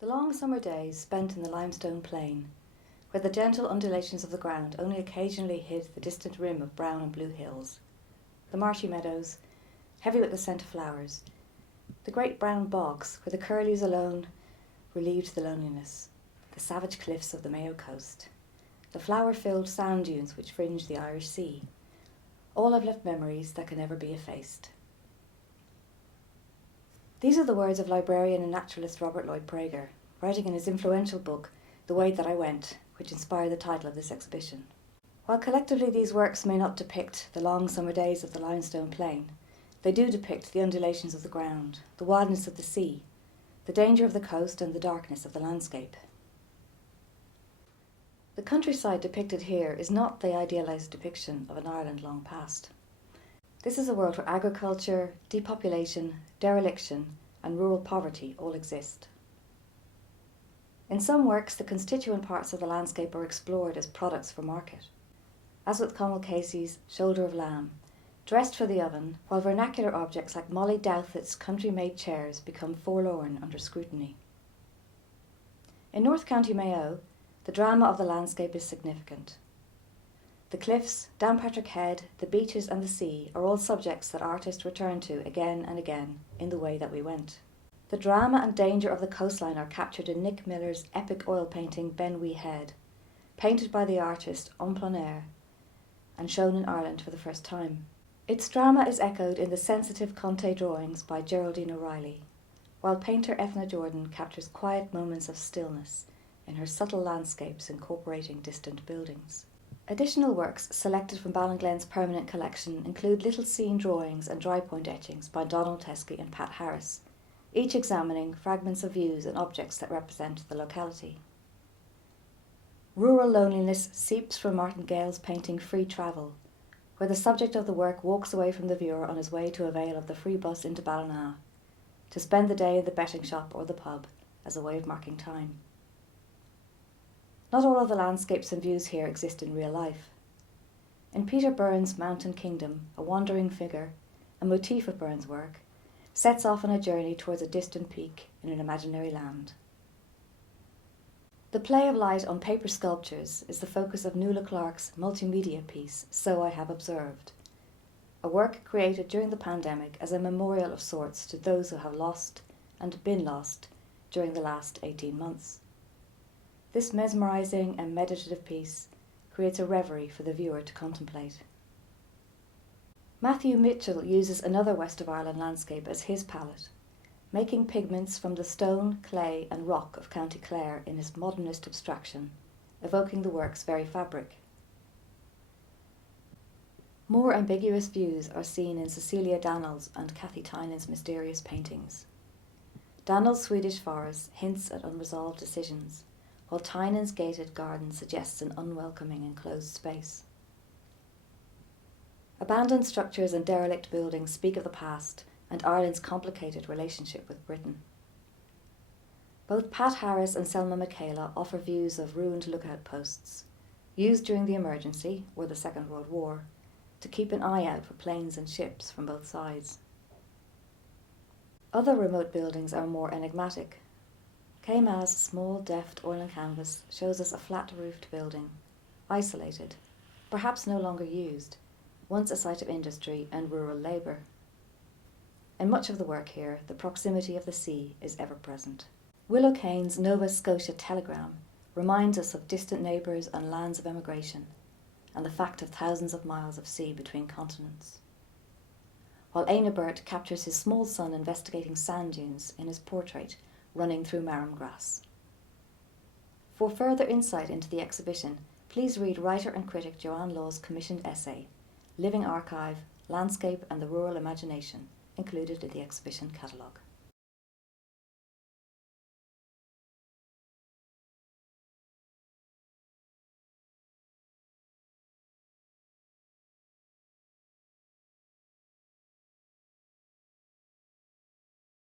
The long summer days spent in the limestone plain, where the gentle undulations of the ground only occasionally hid the distant rim of brown and blue hills, the marshy meadows, heavy with the scent of flowers, the great brown bogs where the curlews alone relieved the loneliness, the savage cliffs of the Mayo coast, the flower-filled sand dunes which fringe the Irish Sea, all have left memories that can never be effaced. These are the words of librarian and naturalist Robert Lloyd Prager, writing in his influential book, The Way That I Went, which inspired the title of this exhibition. While collectively these works may not depict the long summer days of the limestone plain, they do depict the undulations of the ground, the wildness of the sea, the danger of the coast and the darkness of the landscape. The countryside depicted here is not the idealised depiction of an Ireland long past. This is a world where agriculture, depopulation, dereliction, and rural poverty all exist. In some works, the constituent parts of the landscape are explored as products for market, as with Conall Casey's Shoulder of Lamb, dressed for the oven, while vernacular objects like Molly Douthit's country-made chairs become forlorn under scrutiny. In North County Mayo, the drama of the landscape is significant. The cliffs, Downpatrick Head, the beaches and the sea are all subjects that artists return to again and again in The Way That We Went. The drama and danger of the coastline are captured in Nick Miller's epic oil painting Ben Wee Head, painted by the artist en plein air and shown in Ireland for the first time. Its drama is echoed in the sensitive Conte drawings by Geraldine O'Reilly, while painter Ethna Jordan captures quiet moments of stillness in her subtle landscapes incorporating distant buildings. Additional works selected from Ballinglen's permanent collection include little scene drawings and dry point etchings by Donald Teskey and Pat Harris, each examining fragments of views and objects that represent the locality. Rural loneliness seeps from Martin Gale's painting Free Travel, where the subject of the work walks away from the viewer on his way to avail of the free bus into Ballina, to spend the day in the betting shop or the pub as a way of marking time. Not all of the landscapes and views here exist in real life. In Peter Burns' Mountain Kingdom, a wandering figure, a motif of Burns' work, sets off on a journey towards a distant peak in an imaginary land. The play of light on paper sculptures is the focus of Nuala Clarke's multimedia piece, So I Have Observed, a work created during the pandemic as a memorial of sorts to those who have lost and been lost during the last 18 months. This mesmerising and meditative piece creates a reverie for the viewer to contemplate. Matthew Mitchell uses another West of Ireland landscape as his palette, making pigments from the stone, clay and rock of County Clare in his modernist abstraction, evoking the work's very fabric. More ambiguous views are seen in Cecilia Dannell's and Kathy Tynan's mysterious paintings. Dannell's Swedish forest hints at unresolved decisions, while Tynan's gated garden suggests an unwelcoming enclosed space. Abandoned structures and derelict buildings speak of the past and Ireland's complicated relationship with Britain. Both Pat Harris and Selma Michaela offer views of ruined lookout posts, used during the emergency, or the Second World War, to keep an eye out for planes and ships from both sides. Other remote buildings are more enigmatic. Kayma's small, deft oil and canvas shows us a flat-roofed building, isolated, perhaps no longer used, once a site of industry and rural labour. In much of the work here, the proximity of the sea is ever present. Willow Kane's Nova Scotia telegram reminds us of distant neighbours and lands of emigration, and the fact of thousands of miles of sea between continents. While Éanna Burt captures his small son investigating sand dunes in his portrait, Running Through Marram Grass. For further insight into the exhibition, please read writer and critic Joanne Law's commissioned essay, Living Archive, Landscape and the Rural Imagination, included in the exhibition catalogue.